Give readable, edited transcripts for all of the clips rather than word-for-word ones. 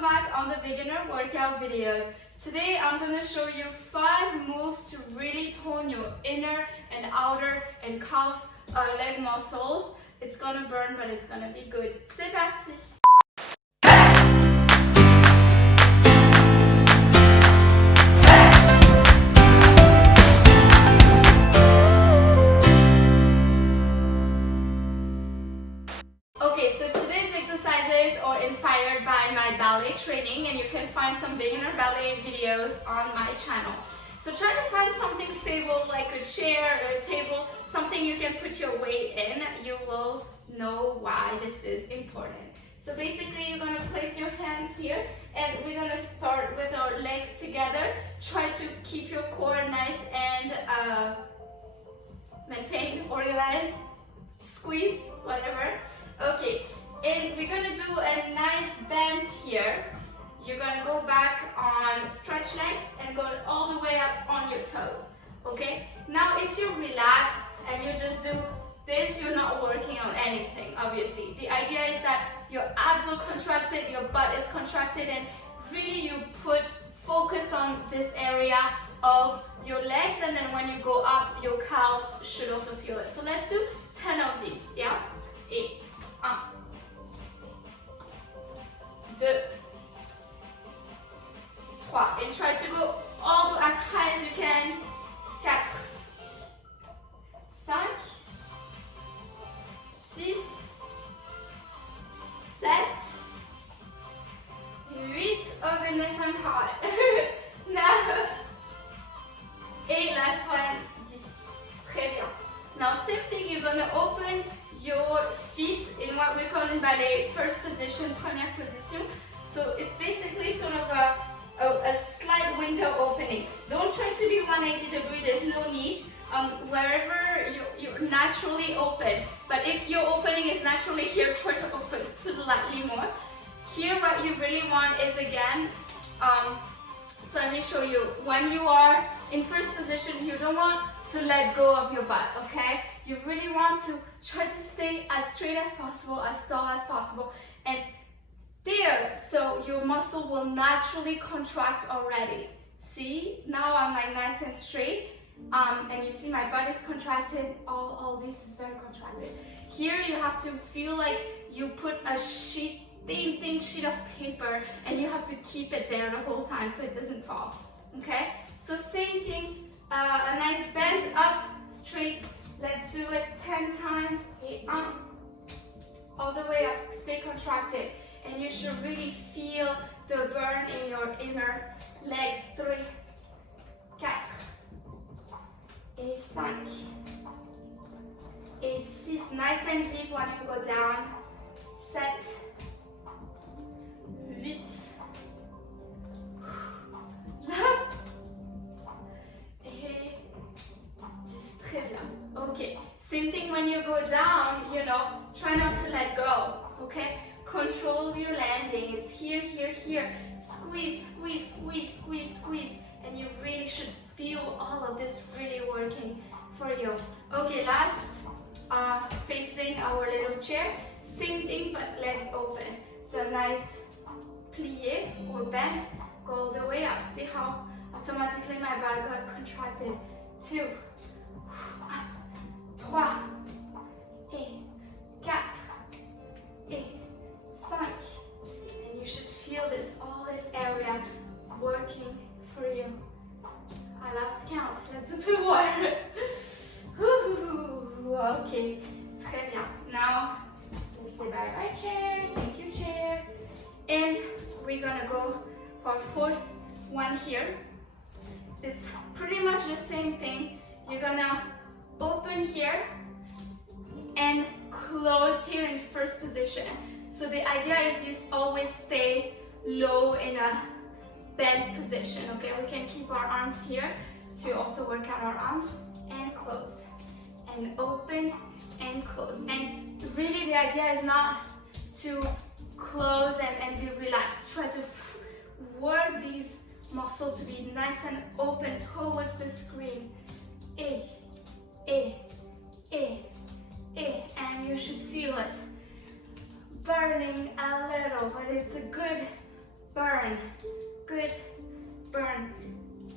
welcome back on the beginner workout videos. Today I'm going to show you 5 moves to really tone your inner and outer and calf leg muscles. It's going to burn, but it's going to be good. C'est parti! Okay, so today's exercises are inspired by my ballet training, and you can find some beginner ballet videos on my channel. So try to find something stable like a chair or a table, something you can put your weight in. You will know why this is important. So basically you're going to place your hands here, and we're going to start with our legs together. Try to keep your core nice and maintained, organized, squeezed, whatever. Okay, and we're gonna do a nice bend here. You're gonna go back on stretch legs and go all the way up on your toes. Okay, now if you relax and you just do this, you're not working on anything, obviously. The idea is that your abs are contracted, your butt is contracted, and really you put focus on this area of your legs, and then when you go up, your calves should also feel it. So let's do 10 of these, yeah? 8, 1, 2, 3, and try to go all as high as you can. 4, 5, 6, 7, 8, oh goodness, I'm hot. 9, et last one, 10. Très bien. Now same thing, you're gonna open your feet in what we call in ballet first position, première position. So it's basically sort of a slight window opening. Don't try to be 180 degrees, there's no need. Wherever you're naturally open. But if your opening is naturally here, try to open slightly more. Here what you really want is again, so let me show you. When you are in first position, you don't want to let go of your butt, okay? You really want to try to stay as straight as possible, as tall as possible, and there, so your muscle will naturally contract already. See, now I'm like nice and straight, and you see my butt is contracted, all this is very contracted. Here you have to feel like you put a sheet, thin sheet of paper, and you have to keep it there the whole time so it doesn't fall, okay? So same thing, a nice bend up, straight. Let's do it 10 times. 8, all the way up, stay contracted. And you should really feel the burn in your inner legs. 3, 4, et 5, et 6. Nice and deep when you go down. 7, 8, 9, et 10. Très bien. Okay, same thing when you go down, you know, try not to let go, okay? Control your landing. It's here, here, here. Squeeze, squeeze, squeeze, squeeze, squeeze. And you really should feel all of this really working for you. Okay, last, facing our little chair. Same thing, but legs open. So nice plié or bend. Go all the way up. See how automatically my back got contracted. 2, 3, et 4, et 5. And you should feel this, all this area working for you. I lost count. Let's do 2 more. Okay, très bien. Now, let's say bye-bye chair. Thank you, chair. And we're gonna go for 4th one here. It's pretty much the same thing. You're gonna open here and close here in first position. So the idea is you always stay low in a bent position, okay? We can keep our arms here to also work out our arms, and close and open and close. And really the idea is not to close and be relaxed. Try to work these muscles to be nice and open towards the screen. And you should feel it burning a little, but it's a good burn, good, burn.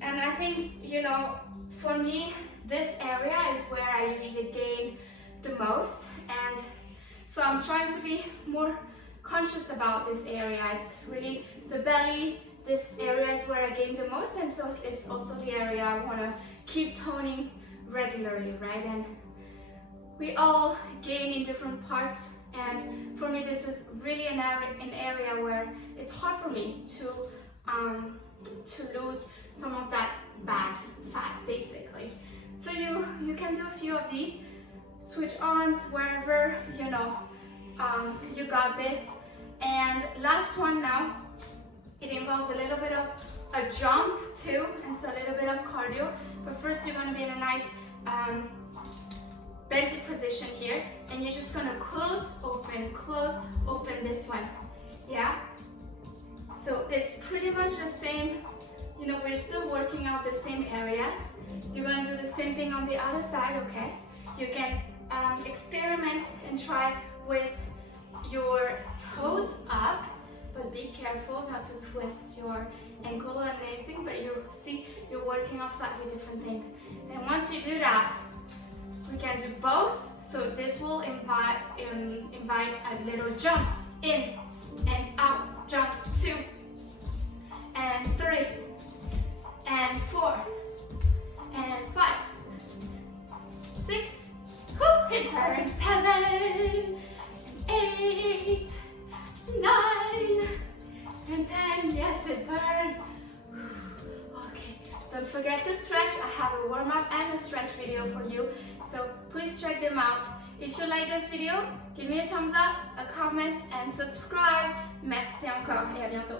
And I think, you know, for me, this area is where I usually gain the most, and so I'm trying to be more conscious about this area. It's really the belly, this area is where I gain the most, and so it's also the area I want to keep toning regularly, right? And we all gain in different parts, and for me this is really an area where it's hard for me to lose some of that bad fat, basically. So you can do a few of these, switch arms wherever, you know, you got this. And last one now, it involves a little bit of a jump too, and so a little bit of cardio. But first you're going to be in a nice bented position here, and you're just going to close, open this one. Yeah? So it's pretty much the same, you know, we're still working out the same areas. You're going to do the same thing on the other side, okay? You can experiment and try with your toes up, but be careful not to twist your ankle and anything, but you see you're working on slightly different things. And once you do that, we can do both. So this will invite a little jump in and out, jump 2 and 3 and 4 and 5, 6, whoo, it burns, 7, 8, 9, and 10. Yes, it burns. Okay, don't forget to stretch. I have a warm-up and a stretch video for you, so please check them out. If you like this video, give me a thumbs up, a comment, and subscribe. Merci encore et à bientôt.